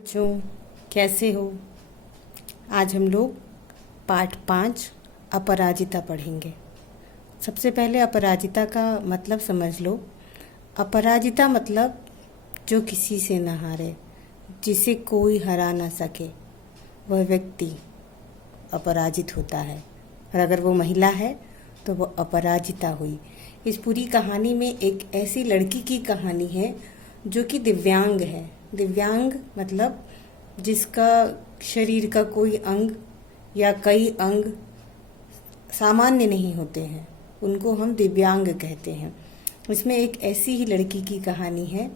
बच्चों, कैसे हो? आज हम लोग पाठ 5 अपराजिता पढ़ेंगे। सबसे पहले अपराजिता का मतलब समझ लो। अपराजिता मतलब जो किसी से न हारे, जिसे कोई हरा ना सके, वह व्यक्ति अपराजित होता है। और अगर वो महिला है तो वो अपराजिता हुई। इस पूरी कहानी में एक ऐसी लड़की की कहानी है जो कि दिव्यांग है। दिव्यांग मतलब जिसका शरीर का कोई अंग या कई अंग सामान्य नहीं होते हैं, उनको हम दिव्यांग कहते हैं। इसमें एक ऐसी ही लड़की की कहानी है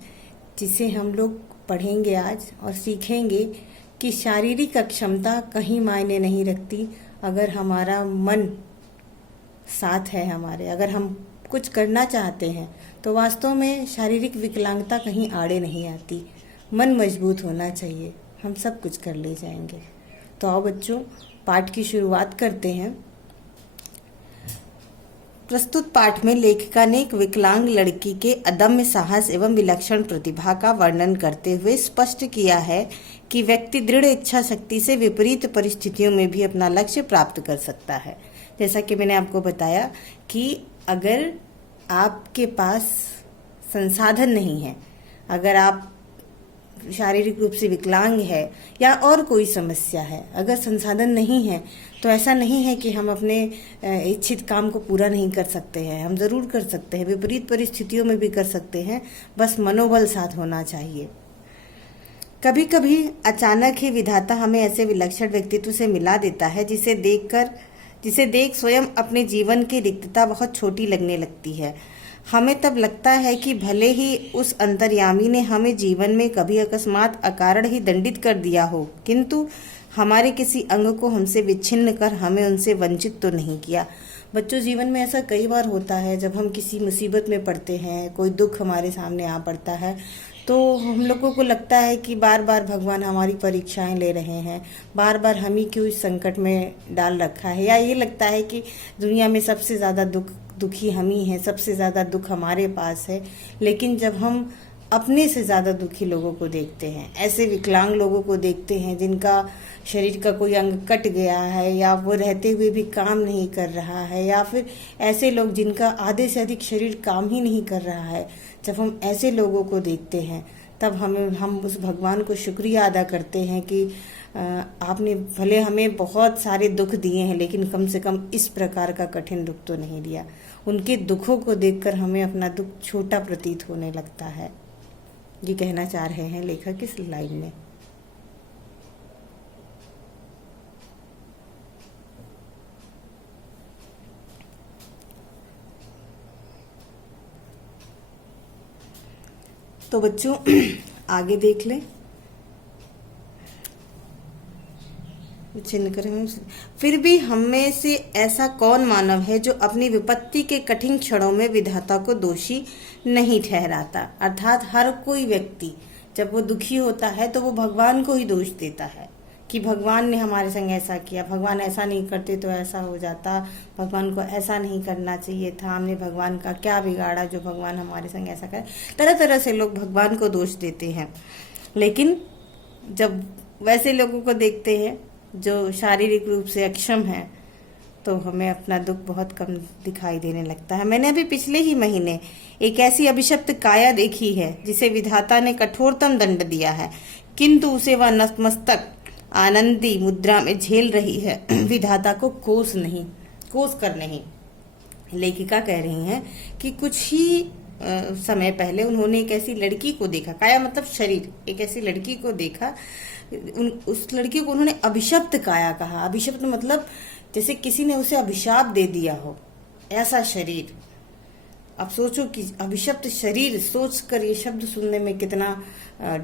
जिसे हम लोग पढ़ेंगे आज और सीखेंगे कि शारीरिक अक्षमता कहीं मायने नहीं रखती। अगर हमारा मन साथ है हमारे, अगर हम कुछ करना चाहते हैं तो वास्तव में शारीरिक विकलांगता कहीं आड़े नहीं आती। मन मजबूत होना चाहिए, हम सब कुछ कर ले जाएंगे। तो आओ बच्चों, पाठ की शुरुआत करते हैं। प्रस्तुत पाठ में लेखिका ने एक विकलांग लड़की के अदम्य साहस एवं विलक्षण प्रतिभा का वर्णन करते हुए स्पष्ट किया है कि व्यक्ति दृढ़ इच्छा शक्ति से विपरीत परिस्थितियों में भी अपना लक्ष्य प्राप्त कर सकता है। जैसा कि मैंने आपको बताया कि अगर आपके पास संसाधन नहीं है, अगर आप शारीरिक रूप से विकलांग है या और कोई समस्या है, अगर संसाधन नहीं है तो ऐसा नहीं है कि हम अपने इच्छित काम को पूरा नहीं कर सकते हैं। हम ज़रूर कर सकते हैं, विपरीत परिस्थितियों में भी कर सकते हैं, बस मनोबल साथ होना चाहिए। कभी कभी अचानक ही विधाता हमें ऐसे विलक्षण व्यक्तित्व से मिला देता है जिसे देख स्वयं अपने जीवन की रिक्तता बहुत छोटी लगने लगती है। हमें तब लगता है कि भले ही उस अंतर्यामी ने हमें जीवन में कभी अकस्मात अकारण ही दंडित कर दिया हो, किंतु हमारे किसी अंग को हमसे विच्छिन्न कर हमें उनसे वंचित तो नहीं किया। बच्चों, जीवन में ऐसा कई बार होता है जब हम किसी मुसीबत में पड़ते हैं, कोई दुख हमारे सामने आ पड़ता है, तो हम लोगों को लगता है कि बार बार भगवान हमारी परीक्षाएं ले रहे हैं, बार बार हम ही क्यों इस संकट में डाल रखा है। या ये लगता है कि दुनिया में सबसे ज़्यादा दुखी हम ही हैं, सबसे ज़्यादा दुख हमारे पास है। लेकिन जब हम अपने से ज़्यादा दुखी लोगों को देखते हैं, ऐसे विकलांग लोगों को देखते हैं जिनका शरीर का कोई अंग कट गया है या वो रहते हुए भी काम नहीं कर रहा है, या फिर ऐसे लोग जिनका आधे से अधिक शरीर काम ही नहीं कर रहा है, जब हम ऐसे लोगों को देखते हैं तब हम उस भगवान को शुक्रिया अदा करते हैं कि आपने भले हमें बहुत सारे दुख दिए हैं, लेकिन कम से कम इस प्रकार का कठिन दुख तो नहीं दिया। उनके दुखों को देखकर हमें अपना दुख छोटा प्रतीत होने लगता है। ये कहना चाह रहे हैं लेखक इस लाइन में। तो बच्चों आगे देख लें। फिर भी हम में से ऐसा कौन मानव है जो अपनी विपत्ति के कठिन क्षणों में विधाता को दोषी नहीं ठहराता। अर्थात हर कोई व्यक्ति जब वो दुखी होता है तो वो भगवान को ही दोष देता है कि भगवान ने हमारे संग ऐसा किया, भगवान ऐसा नहीं करते तो ऐसा हो जाता, भगवान को ऐसा नहीं करना चाहिए था, हमने भगवान का क्या बिगाड़ा जो भगवान हमारे संग ऐसा करे। तरह तरह से लोग भगवान को दोष देते हैं। लेकिन जब वैसे लोगों को देखते हैं जो शारीरिक रूप से अक्षम है तो हमें अपना दुख बहुत कम दिखाई देने लगता है। मैंने अभी पिछले ही महीने एक ऐसी अभिशप्त काया देखी है जिसे विधाता ने कठोरतम दंड दिया है, किंतु उसे वह नतमस्तक आनंदी मुद्रा में झेल रही है, विधाता को कोस कर नहीं। लेखिका कह रही हैं कि कुछ ही समय पहले उन्होंने एक ऐसी लड़की को देखा, काया मतलब शरीर, एक ऐसी लड़की को देखा। उस लड़की को उन्होंने अभिशप्त काया कहा। अभिशप्त मतलब जैसे किसी ने उसे अभिशाप दे दिया हो, ऐसा शरीर। अब सोचो कि अभिशप्त शरीर, सोच कर ये शब्द सुनने में कितना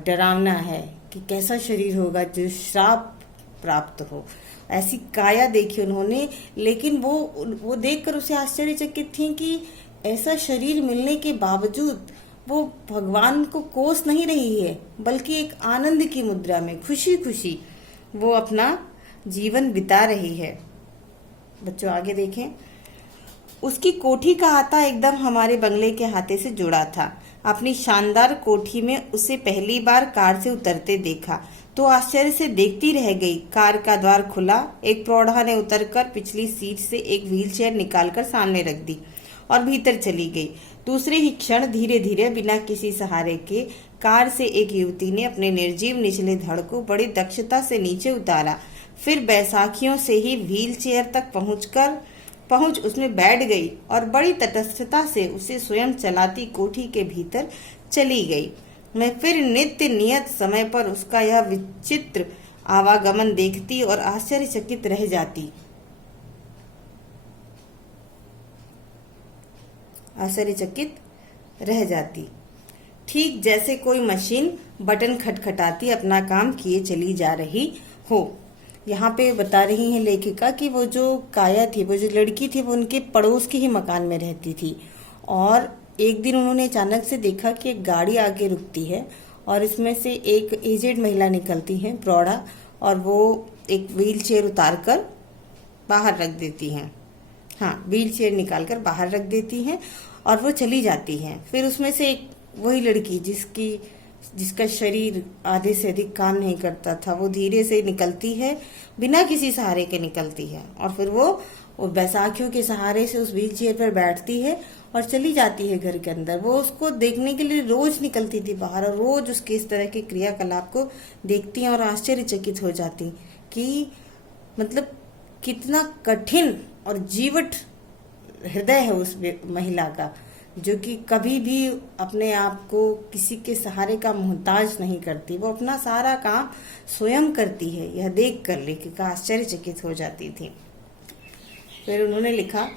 डरावना है कि कैसा शरीर होगा जो श्राप प्राप्त हो। ऐसी काया देखी उन्होंने, लेकिन वो देखकर उसे आश्चर्यचकित थी कि ऐसा शरीर मिलने के बावजूद वो भगवान को कोस नहीं रही है, बल्कि एक आनंद की मुद्रा में खुशी खुशी वो अपना जीवन बिता रही है। बच्चों आगे देखें। उसकी कोठी का आता एकदम हमारे बंगले के हाथे से जुड़ा था। अपनी शानदार कोठी में उसे पहली बार कार से उतरते देखा तो आश्चर्य से देखती रह गई। कार का द्वार खुला, एक प्रौढ़ा ने उतरकर पिछली सीट से एक व्हीलचेयर निकालकर सामने रख दी और भीतर चली गई। दूसरे ही क्षण धीरे धीरे बिना किसी सहारे के कार से एक युवती ने अपने निर्जीव निचले धड़ को बड़ी दक्षता से नीचे उतारा। फिर बैसाखियों से ही व्हीलचेयर तक पहुंच उसमें बैठ गई और बड़ी तटस्थता से उसे स्वयं चलाती कोठी के भीतर चली गई। मैं फिर नित्य नियत समय पर उसका यह विचित्र आवागमन देखती और आश्चर्यचकित रह जाती, ठीक जैसे कोई मशीन बटन खटखटाती अपना काम किए चली जा रही हो। यहाँ पे बता रही है लेखिका कि वो जो काया थी, वो जो लड़की थी, वो उनके पड़ोस के ही मकान में रहती थी और एक दिन उन्होंने अचानक से देखा कि एक गाड़ी आगे रुकती है और इसमें से एक एजेड महिला निकलती है, प्रौढ़ा, और वो एक व्हील चेयर उतार कर बाहर रख देती हैं। हाँ, व्हील चेयर निकाल कर बाहर रख देती हैं और वो चली जाती हैं। फिर उसमें से एक वही लड़की जिसका शरीर आधे से अधिक काम नहीं करता था, वो धीरे से निकलती है, बिना किसी सहारे के निकलती है और फिर वो बैसाखियों के सहारे से उस व्हील चेयर पर बैठती है और चली जाती है घर के अंदर। वो उसको देखने के लिए रोज निकलती थी बाहर और रोज उसके इस तरह के क्रियाकलाप को देखती और आश्चर्यचकित हो जाती कि मतलब कितना कठिन और जीवट हृदय है उस महिला का, जो कि कभी भी अपने आप को किसी के सहारे का मोहताज नहीं करती। वो अपना सारा काम स्वयं करती है। यह देखकर लेखिका आश्चर्यचकित हो जाती थी। फिर उन्होंने लिखा,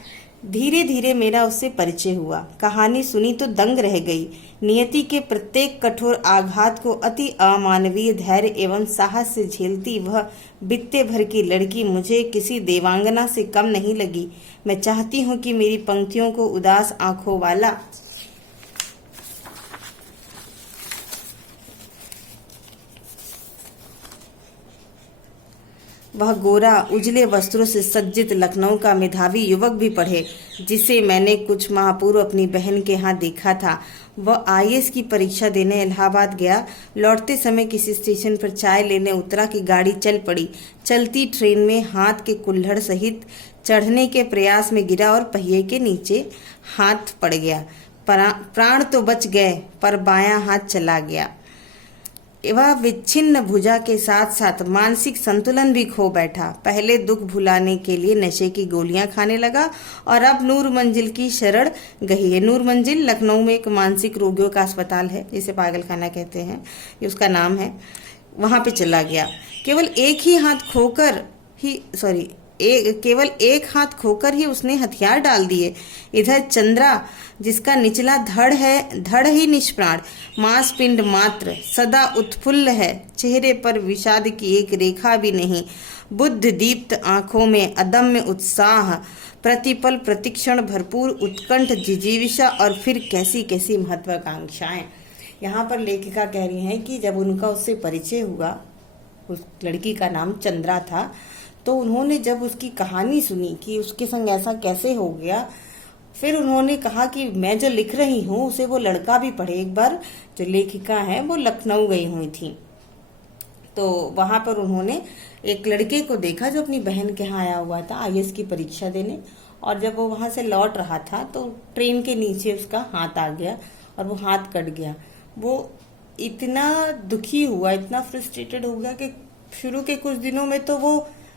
धीरे धीरे मेरा उससे परिचय हुआ। कहानी सुनी तो दंग रह गई। नियति के प्रत्येक कठोर आघात को अति अमानवीय धैर्य एवं साहस से झेलती वह बित्ते भर की लड़की मुझे किसी देवांगना से कम नहीं लगी। मैं चाहती हूँ कि मेरी पंक्तियों को उदास आंखों वाला वह गोरा उजले वस्त्रों से सज्जित लखनऊ का मेधावी युवक भी पढ़े, जिसे मैंने कुछ माह पूर्व अपनी बहन के यहाँ देखा था। वह आईएएस की परीक्षा देने इलाहाबाद गया। लौटते समय किसी स्टेशन पर चाय लेने उतरा कि गाड़ी चल पड़ी। चलती ट्रेन में हाथ के कुल्हड़ सहित चढ़ने के प्रयास में गिरा और पहिए के नीचे हाथ पड़ गया। प्राण तो बच गए पर बायां हाथ चला गया। वह विच्छिन्न भुजा के साथ साथ मानसिक संतुलन भी खो बैठा। पहले दुख भुलाने के लिए नशे की गोलियां खाने लगा और अब नूर मंजिल की शरण गई है। नूर मंजिल लखनऊ में एक मानसिक रोगियों का अस्पताल है, जिसे पागलखाना कहते हैं, ये उसका नाम है। वहां पे चला गया। केवल एक हाथ खोकर ही उसने हथियार डाल दिए। इधर चंद्रा, जिसका निचला धड़ ही निष्प्राण, मांसपिंड मात्र, सदा उत्फुल्ल है, चेहरे पर विषाद की एक रेखा भी नहीं, बुद्ध दीप्त आंखों में अदम्य उत्साह, प्रतिपल प्रतिक्षण भरपूर उत्कंठ जिजीविषा और फिर कैसी कैसी महत्वाकांक्षाएं। यहाँ पर लेखिका कह रही हैं कि जब उनका उससे परिचय हुआ, उस लड़की का नाम चंद्रा था, तो उन्होंने जब उसकी कहानी सुनी कि उसके संग ऐसा कैसे हो गया, फिर उन्होंने कहा कि मैं जो लिख रही हूँ उसे वो लड़का भी पढ़े। एक बार जो लेखिका है वो लखनऊ गई हुई थी, तो वहां पर उन्होंने एक लड़के को देखा जो अपनी बहन के यहाँ आया हुआ था आईएएस की परीक्षा देने, और जब वो वहां से लौट रहा था तो ट्रेन के नीचे उसका हाथ आ गया और वो हाथ कट गया। वो इतना दुखी हुआ, इतना फ्रस्ट्रेटेड हो गया कि शुरू के कुछ दिनों में तो वो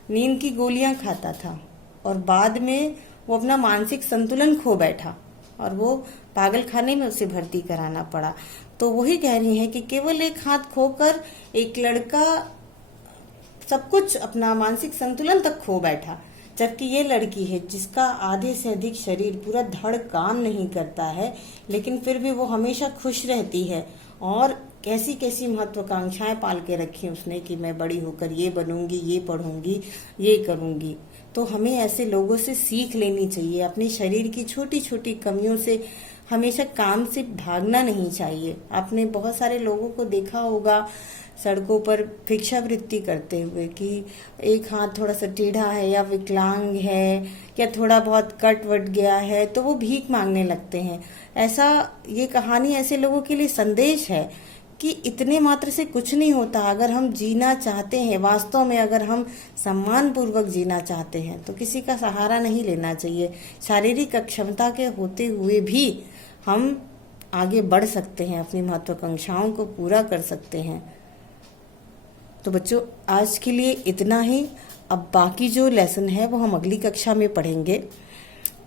नींद की गोलियां खाता था और बाद में वो अपना मानसिक संतुलन खो बैठा और वो पागलखाने में उसे भर्ती कराना पड़ा। तो वही कह रही है कि केवल एक हाथ खोकर एक लड़का सब कुछ, अपना मानसिक संतुलन तक खो बैठा, जबकि ये लड़की है जिसका आधे से अधिक शरीर, पूरा धड़ काम नहीं करता है, लेकिन फिर भी वो हमेशा खुश रहती है और कैसी कैसी महत्वाकांक्षाएं पाल के रखी उसने कि मैं बड़ी होकर ये बनूंगी, ये पढ़ूंगी, ये करूंगी। तो हमें ऐसे लोगों से सीख लेनी चाहिए। अपने शरीर की छोटी छोटी कमियों से हमेशा काम से भागना नहीं चाहिए। आपने बहुत सारे लोगों को देखा होगा सड़कों पर भिक्षावृत्ति करते हुए कि एक हाथ थोड़ा सा टेढ़ा है या विकलांग है या थोड़ा बहुत कट वट गया है तो वो भीख मांगने लगते हैं। ऐसा, ये कहानी ऐसे लोगों के लिए संदेश है कि इतने मात्र से कुछ नहीं होता। अगर हम जीना चाहते हैं, वास्तव में अगर हम सम्मान पूर्वक जीना चाहते हैं, तो किसी का सहारा नहीं लेना चाहिए। शारीरिक अक्षमता के होते हुए भी हम आगे बढ़ सकते हैं, अपनी महत्वाकांक्षाओं को पूरा कर सकते हैं। तो बच्चों, आज के लिए इतना ही। अब बाकी जो लेसन है वो हम अगली कक्षा में पढ़ेंगे,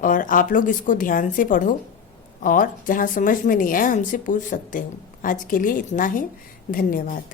और आप लोग इसको ध्यान से पढ़ो, और जहाँ समझ में नहीं आया हमसे पूछ सकते हो। आज के लिए इतना ही। धन्यवाद।